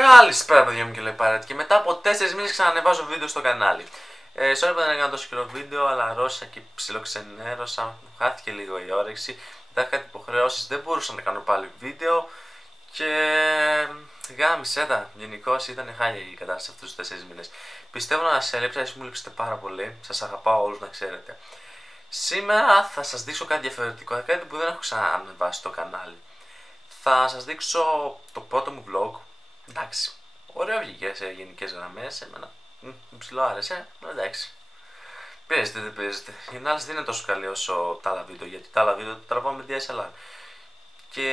Καλησπέρα παιδιά μου και λεπάρετε. Και μετά από 4 μήνες ξανανεβάζω βίντεο στο κανάλι. Sorry που δεν έκανα τόσο καιρό βίντεο, αλλά αρρώστησα και ψιλοξενέρωσα. Μου χάθηκε λίγο η όρεξη. Μετά κάτι υποχρεώσεις, δεν μπορούσα να κάνω πάλι βίντεο. Και γάμισε τα. Γενικώς ήταν χάλια η κατάσταση αυτούς τους 4 μήνες. Πιστεύω να σας έλειψα, εσείς μου λείψετε πάρα πολύ. Σας αγαπάω όλους, να ξέρετε. Σήμερα θα σας δείξω κάτι διαφορετικό, κάτι που δεν έχω ξανανεβάσει στο κανάλι. Θα σας δείξω το πρώτο μου vlog. Εντάξει, ωραίο βγήκε σε γενικές γραμμές, εμένα ψηλό άρεσε, εντάξει. Παίζεται, δεν παίζεται. Η ανάλυση δεν είναι τόσο καλή όσο τα άλλα βίντεο, γιατί τα άλλα βίντεο τα τραβάω με DSLR. Και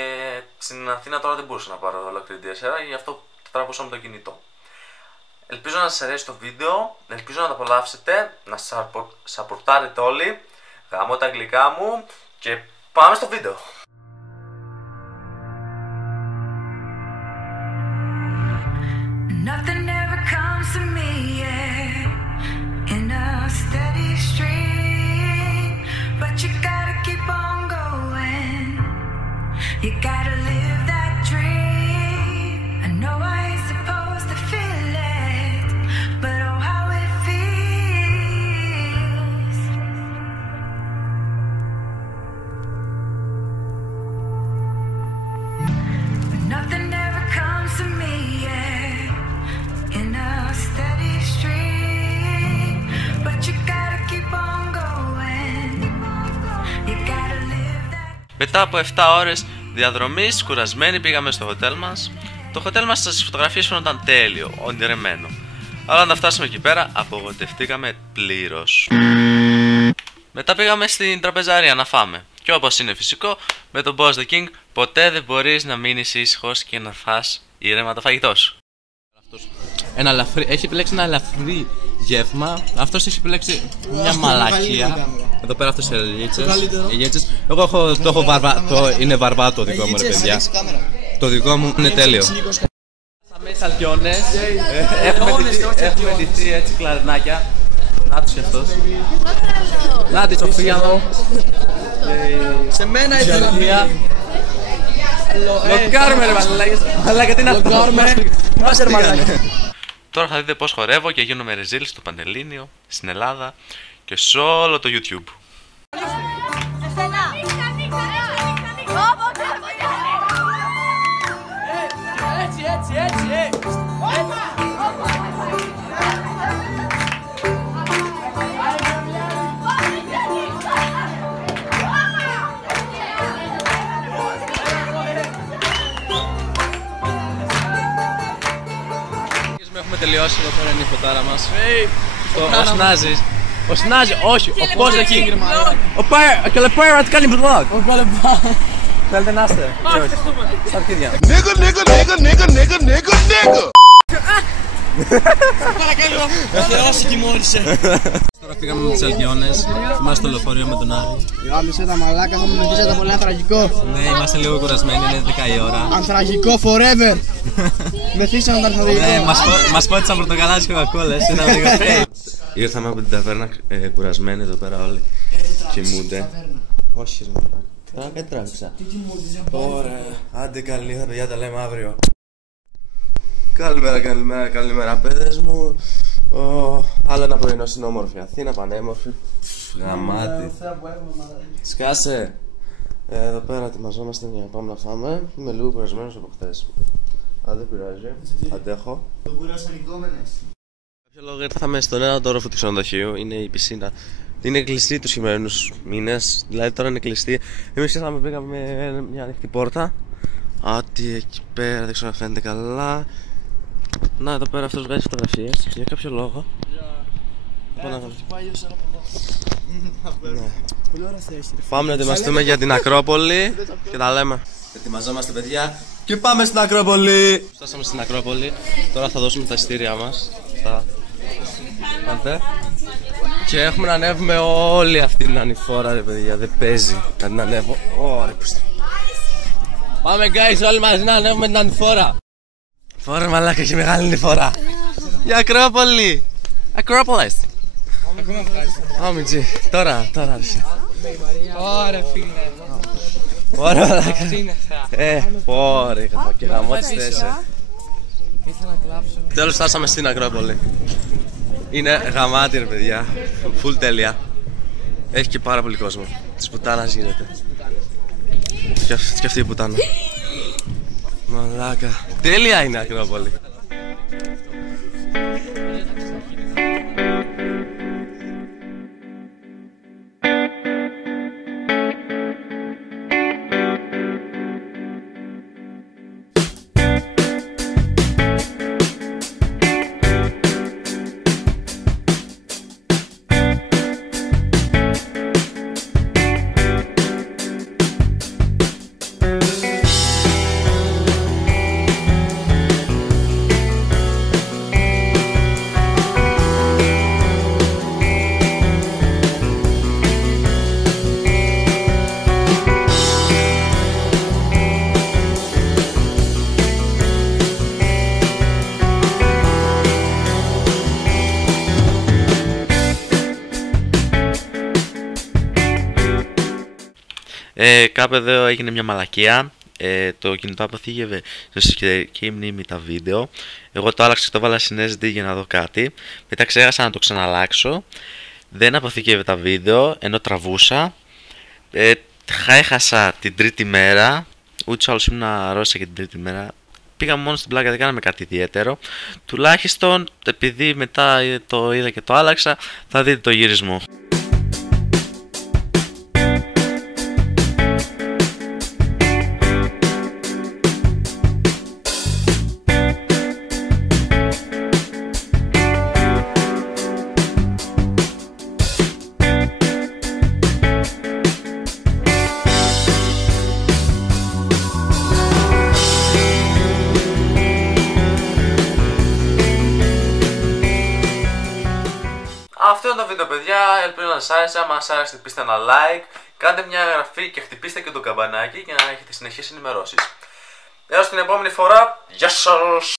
στην Αθήνα τώρα δεν μπορούσα να πάρω ολόκληρη DSLR, γι' αυτό τα τραβούσα με το κινητό. Ελπίζω να σας αρέσει το βίντεο, ελπίζω να το απολαύσετε, να σαπορτάρετε όλοι. Γαμώ τα αγγλικά μου και πάμε στο βίντεο. Nothing ever comes to me, yeah, in a steady stream. But you gotta keep on going. You gotta live that dream. I know I ain't supposed to feel it, but oh how it feels. Nothing ever comes to me, yeah, in a steady stream, but you gotta keep on going. You gotta live that. Μετά από 7 ώρες διαδρομής, κουρασμένοι, πήγαμε στο χοτέλ μας. Το χοτέλ μας στις φωτογραφίες φαίνονταν τέλειο, ονειρεμένο. Αλλά όταν φτάσαμε εκεί πέρα, απογοητευτήκαμε πλήρως. Μετά πήγαμε στην τραπεζαρία να φάμε. Και όπως είναι φυσικό, με τον Boss the King, ποτέ δεν μπορείς να μείνεις ήσυχος και να φας ήρεμα το φαγητό σου. Έχει επιλέξει ένα ελαφρύ γεύμα. Αυτός έχει επιλέξει μια μαλακία. Εδώ πέρα αυτός είναι ελίτσες. Εγώ είναι βαρβά το δικό μου, ρε παιδιά. Το δικό μου είναι τέλειο. Πάμε σαλτιώνες. Έχουμε ντυθεί έτσι κλαρινάκια. Να τους και αυτός. Να τη Σοφία. Σε μένα ήθελα. Λοκάρμε ρε μαλάκια, τι να λοκάρμε. Τώρα θα δείτε πως χορεύω και γίνομαι ρεζίλ στο Πανελλήνιο, στην Ελλάδα και σε όλο το YouTube. Έχουμε τελειώσει, εδώ πέρα είναι η φωτάρα μας. Ο Σνάζης. Ο Σνάζης, όχι, ο Boss the King. Ο Καλεπέρα τι κάνει vlog. Ο Καλεπέρα. Θέλετε να είστε. Στα αρχίδια. Νίγκα. Παρακαλώ. Θεός κοιμώρισε. Τώρα φύγαμε με τις Αλκιόνες. Είμαστε στο λεωφορείο με τον Άρη. Γάμισε τα μαλάκα, θα μου νικήσετε πολύ ανθραγικό. Ναι, είμαστε λίγο κουρασμένοι, είναι 10 η ώρα. Ανθραγικό forever. Μεθύσαμε τα ανθραγικό. Ναι, μας πότισαν πορτοκαλάδες και κοκακόλες. Ήρθαμε από την ταβέρνα κουρασμένοι εδώ πέρα όλοι. Κοιμούνται. Όχι ρε μαλάκα. Τώρα κάτι τράβηξα. Ωραία. Άντε καλή νύχτα παιδιά, τα λέμε αύριο. Καλημέρα παιδες μου. Άλλο ένα πρωινό στην όμορφη Αθήνα, πανέμορφη. Γαμάτι. Σκάσε. Εδώ πέρα ετοιμαζόμαστε για να πάμε να φάμε. Είμαι λίγο κουρασμένος από χθες. Αν δεν πειράζει, αντέχω. Το κουρασανικόμενες. Κάποιο λόγο ήρθαμε στον έναν όροφο του ξενοδοχείου, είναι η πισίνα. Είναι κλειστή τους σημερινούς μήνες, δηλαδή τώρα είναι κλειστή. Εμείς ήρθαμε, πήγαμε με μια ανοιχτή πόρτα. Άτι εκεί πέρα, δεν ξέρω αν φαίνεται καλά. Να, εδώ πέρα αυτός βγάζει φωτογραφίες για κάποιο λόγο. Πάμε να ετοιμαστούμε για την Ακρόπολη και τα λέμε. Ετοιμαζόμαστε παιδιά και πάμε στην Ακρόπολη. Φτάσαμε στην Ακρόπολη, τώρα θα δώσουμε τα εισιτήριά μας. Πάτε. Και έχουμε να ανέβουμε όλη αυτή την ανηφόρα ρε παιδιά, δεν παίζει να την ανέβω. Ωραία, πάμε guys όλοι μαζί να ανέβουμε την ανηφόρα. Φορά μαλάκα, έχει μεγάλη ανηφόρα. Η Ακρόπολη. Ακρόπολης. Πάμε Τζι, τώρα άρχισε. Ωραία φίλε. Ωραία μαλάκα. Ωραία, και γαμό τις θες. Τέλος φτάσαμε στην Ακρόπολη. Είναι γαμάτι ρε παιδιά. Full τέλεια. Έχει και πάρα πολύ κόσμο. Της πουτάνας γίνεται. Και αυτή η πουτάνα. Μαλάκα. Τέλεια είναι η Ακρόπολη. Κάπου εδώ έγινε μια μαλακία. Το κινητό αποθήκευε στο εσωτερική μνήμη τα βίντεο. Εγώ το άλλαξα και το βάλα στην SD για να δω κάτι. Μετά ξέχασα να το ξαναλλάξω. Δεν αποθήκευε τα βίντεο ενώ τραβούσα. Έχασα την τρίτη μέρα. Ούτως άλλως ήμουν αρρώστια και την τρίτη μέρα. Πήγαμε μόνο στην πλάκα, δεν κάναμε κάτι ιδιαίτερο. Τουλάχιστον επειδή μετά το είδα και το άλλαξα, θα δείτε το γύρισμό. Αυτό είναι το βίντεο παιδιά, ελπίζω να σας άρεσε. Αν σας άρεσε χτυπήστε ένα like, κάντε μια εγγραφή και χτυπήστε και το καμπανάκι για να έχετε συνεχείς ενημερώσεις. Έως την επόμενη φορά, γεια σας!